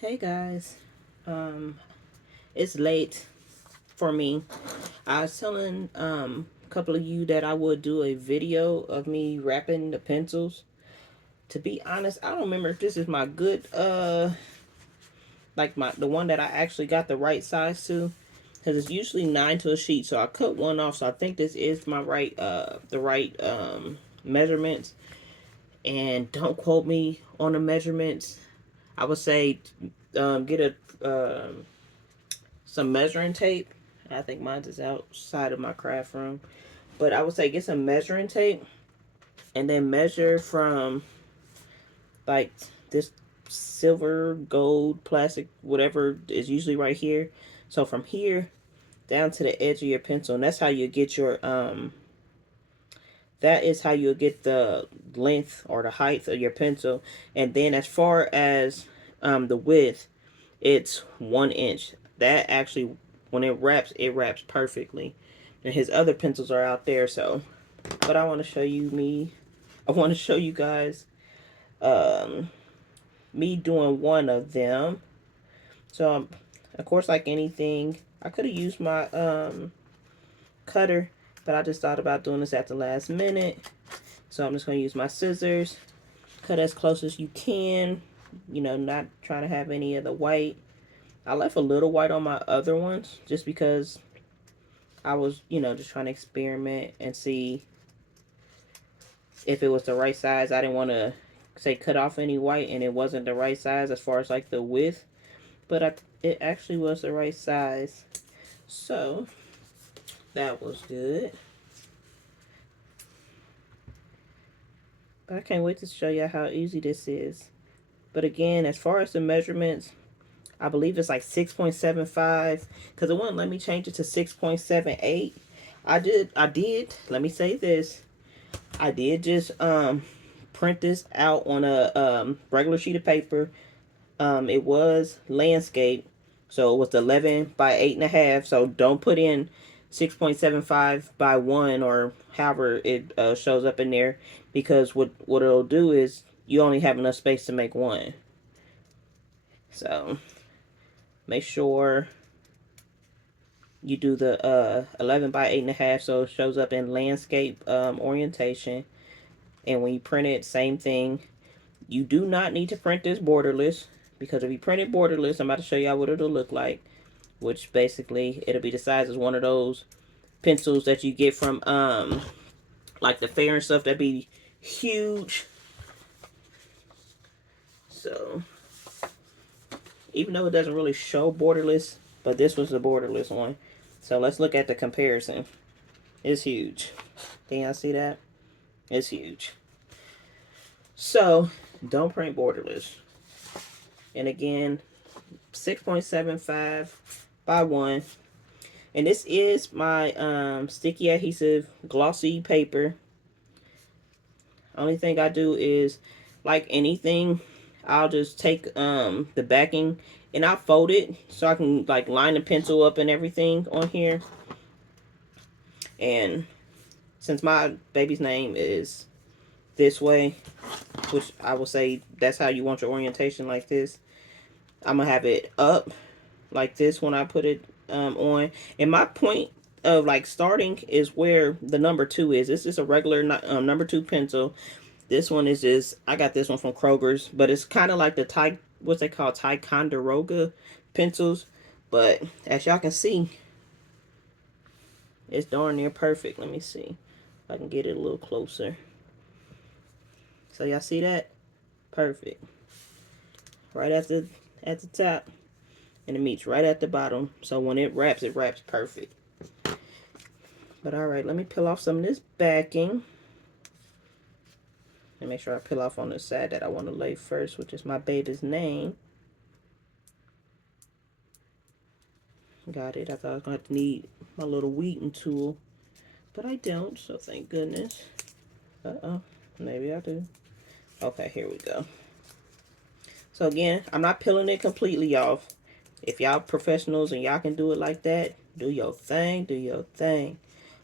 Hey guys, um, it's late for me. I was telling a couple of you that I would do a video of me wrapping the pencils. To be honest, I don't remember if this is my good like the one that I actually got the right size to, because it's usually 9 to a sheet. So I cut one off, so I think this is my right the right measurements. And don't quote me on the measurements. I would say get a some measuring tape. I think mine's is outside of my craft room. But I would say get some measuring tape and then measure from like this silver, gold, plastic, whatever is usually right here. So from here down to the edge of your pencil, and that's how you get your that is how you'll get the length or the height of your pencil. And then as far as the width, it's 1 inch. That actually, when it wraps perfectly. And his other pencils are out there, so. But I want to show you me. I want to show you guys um, me doing one of them. So, of course, like anything, I could have used my cutter, but I just thought about doing this at the last minute. So I'm just going to use my scissors. Cut as close as you can. You know, not trying to have any of the white. I left a little white on my other ones just because I was, just trying to experiment and see if it was the right size. I didn't want to say cut off any white and it wasn't the right size as far as like the width, but it actually was the right size. So that was good. But I can't wait to show you how easy this is. But again, as far as the measurements, I believe it's like 6.75 because it wouldn't let me change it to 6.78. Let me say this. I did just print this out on a regular sheet of paper. It was landscape, so it was 11 by 8.5. So don't put in 6.75 by 1 or however it shows up in there, because what it'll do is you only have enough space to make one. So make sure you do the 11 by 8.5 so it shows up in landscape orientation. And when you print it, same thing. You do not need to print this borderless, because if you print it borderless, I'm about to show y'all what it'll look like, which basically it'll be the size as one of those pencils that you get from like the fair and stuff. That'd be huge. So even though it doesn't really show borderless, but this was the borderless one. So let's look at the comparison. It's huge. Can y'all see that? It's huge. So don't print borderless. And again, 6.75 by 1. And this is my sticky adhesive glossy paper. Only thing I do is, like anything, I'll just take the backing and I'll fold it so I can like line the pencil up and everything on here. And since my baby's name is this way, which I will say that's how you want your orientation, like this, I'm gonna have it up like this when I put it on. And my point of like starting is where the number 2 is. This is a regular number 2 pencil. This one is just, I got this one from Kroger's, but it's kind of like the what's they call Ticonderoga pencils. But as y'all can see, it's darn near perfect. Let me see if I can get it a little closer. So y'all see that? Perfect. Right at the top, and it meets right at the bottom. So when it wraps perfect. But all right, let me peel off some of this backing. And make sure I peel off on the side that I want to lay first, which is my baby's name. Got it. I thought I was going to have to need my little weeding tool, but I don't, so thank goodness. Uh-oh, maybe I do. Okay, here we go. So again, I'm not peeling it completely off. If y'all professionals and y'all can do it like that, do your thing, do your thing.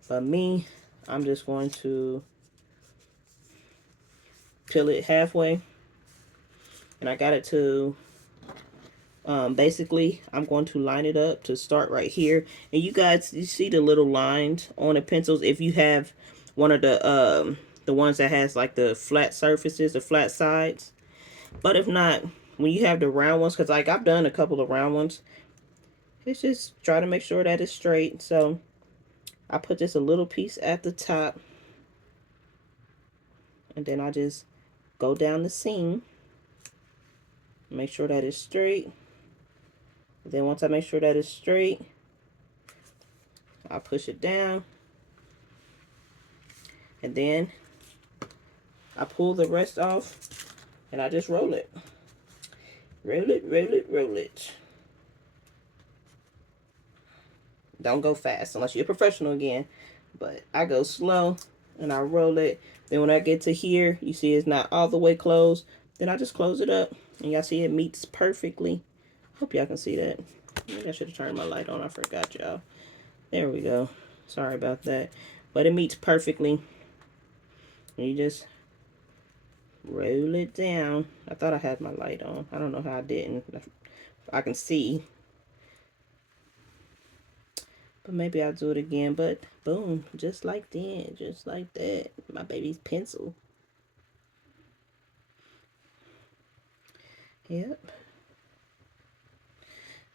For me, I'm just going to peel it halfway. And I got it to Basically, I'm going to line it up to start right here. And you guys, you see the little lines on the pencils. If you have one of the ones that has like the flat surfaces, the flat sides. But if not, when you have the round ones, because like I've done a couple of round ones, it's just try to make sure that it's straight. So I put just a little piece at the top, and then I just go down the seam, make sure that it's straight. Then once I make sure that it's straight, I push it down, and then I pull the rest off, and I just roll it. Roll it, roll it, roll it. Don't go fast unless you're a professional again. But I go slow, and I roll it. Then when I get to here, you see it's not all the way closed. Then I just close it up, and y'all see it meets perfectly. Hope y'all can see that. Maybe I should have turned my light on. I forgot, y'all. There we go. Sorry about that. But it meets perfectly. And you just roll it down. I thought I had my light on. I don't know how I didn't. I can see. But maybe I'll do it again. But boom, just like that. Just like that. My baby's pencil. Yep.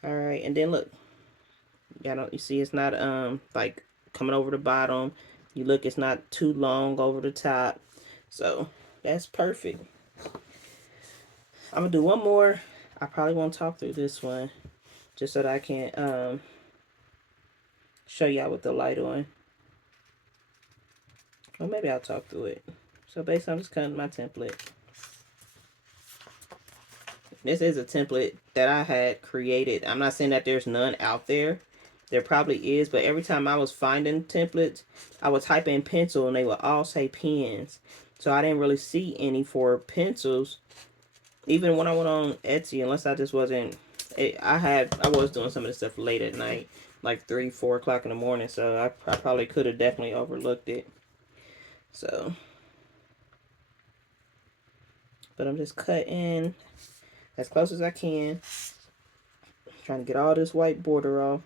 Alright, and then look. You see it's not like coming over the bottom. You look, it's not too long over the top. So that's perfect. I'm gonna do one more. I probably won't talk through this one just so that I can show y'all with the light on. Or maybe I'll talk through it. So basically I'm just cutting my template. This is a template that I had created. I'm not saying that there's none out there. There probably is, but every time I was finding templates, I would type in pencil and they would all say pens. So I didn't really see any for pencils. Even when I went on Etsy, unless I just wasn't, I was doing some of this stuff late at night, like 3, 4 o'clock in the morning. So I probably could have definitely overlooked it. So, but I'm just cutting as close as I can. Trying to get all this white border off.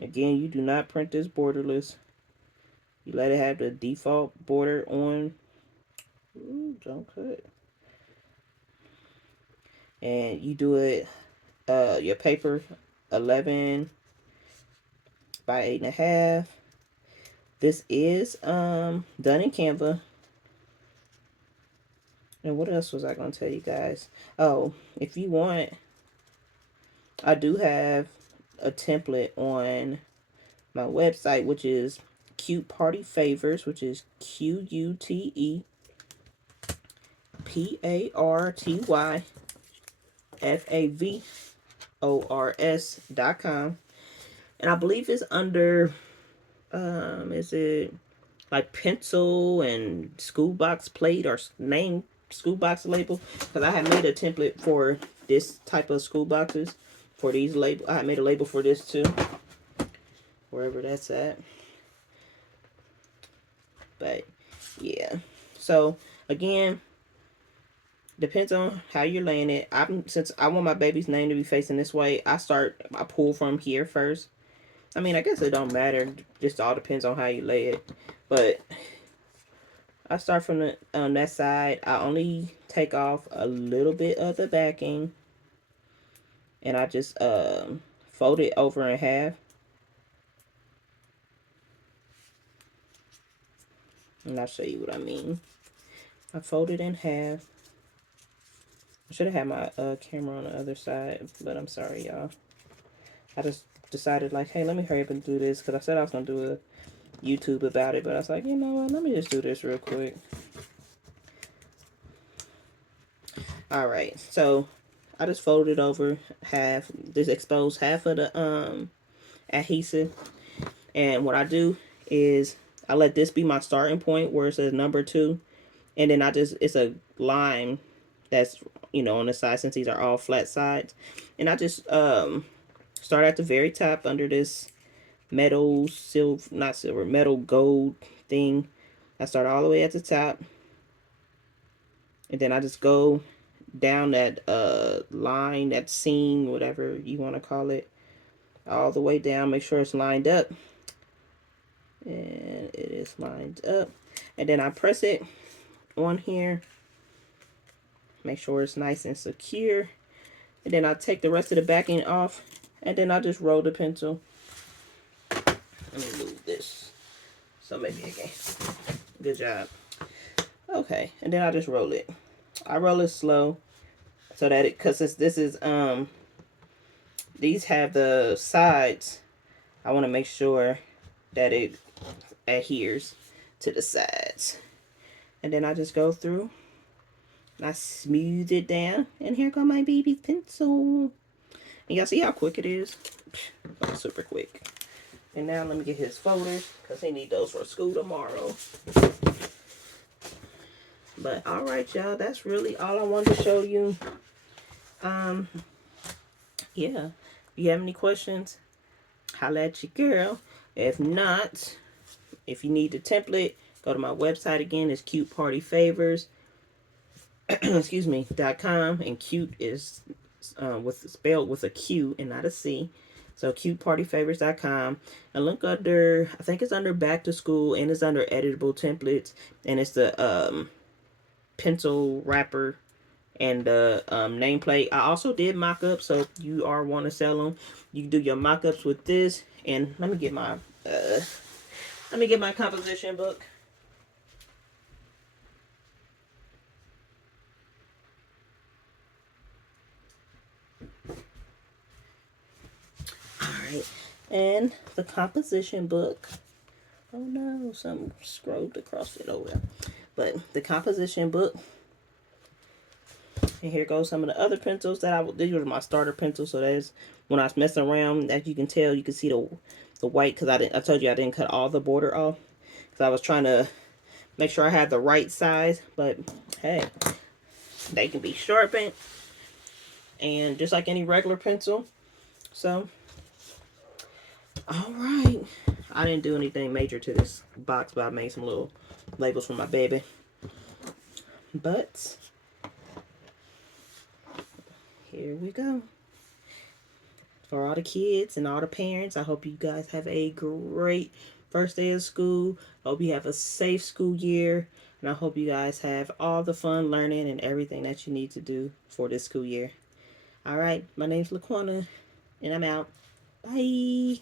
Again, you do not print this borderless. You let it have the default border on. Ooh, don't cut. And you do it, your paper 11 by 8.5. This is done in Canva. And what else was I going to tell you guys? Oh, if you want, I do have a template on my website, which is Cute Party Favors, which is QUTEPartyFavors.com. And I believe it's under, is it like pencil and school box plate or name school box label? Because I had made a template for this type of school boxes. For these label, I made a label for this too, wherever that's at. But yeah, so again, depends on how you're laying it. Since I want my baby's name to be facing this way, I pull from here first. I mean, I guess it don't matter. Just all depends on how you lay it. But I start from the on that side. I only take off a little bit of the backing, and I just fold it over in half. And I'll show you what I mean. I fold it in half. I should have had my camera on the other side, but I'm sorry, y'all. I just decided, like, hey, let me hurry up and do this, because I said I was going to do a YouTube about it, but I was like, you know what, let me just do this real quick. Alright, so I just folded over half, just exposed half of the adhesive, and what I do is I let this be my starting point where it says number 2, and then it's a line that's, on the side, since these are all flat sides, and I just start at the very top under this metal metal gold thing. I start all the way at the top, and then I just go down that line, that seam, whatever you want to call it, all the way down. Make sure it's lined up. And it is lined up. And then I press it on here. Make sure it's nice and secure. And then I take the rest of the backing off. And then I just roll the pencil. Let me move this so maybe again. Good job. Okay, and then I just roll it. I roll it slow so that it, cause this is these have the sides. I want to make sure that it adheres to the sides. And then I just go through and I smooth it down. And here go my baby's pencil. And y'all see how quick it is? Like super quick. And now let me get his folders because he need those for school tomorrow. But all right, y'all, that's really all I wanted to show you. Yeah. If you have any questions, holla at your girl. If not, if you need the template, go to my website again. It's Cute Party Favors. Excuse me, .com, and cute is spelled with a Q and not a C. So cutepartyfavors.com, and look under, I think it's under back to school, and it's under editable templates, and it's the pencil wrapper and the nameplate. I also did mock-ups, so if you are want to sell them, you can do your mock-ups with this. And let me get my composition book. Alright, and the composition book. Oh no, something scrolled across it over. But the composition book. And here goes some of the other pencils that these were my starter pencils. So that's when I was messing around, as you can tell, you can see the white, because I told you I didn't cut all the border off. Because I was trying to make sure I had the right size. But hey, they can be sharpened. And just like any regular pencil. So, alright. I didn't do anything major to this box, but I made some little labels for my baby. But here we go. For all the kids and all the parents, I hope you guys have a great first day of school. I hope you have a safe school year. And I hope you guys have all the fun learning and everything that you need to do for this school year. All right, my name's LaQuana, and I'm out. Bye.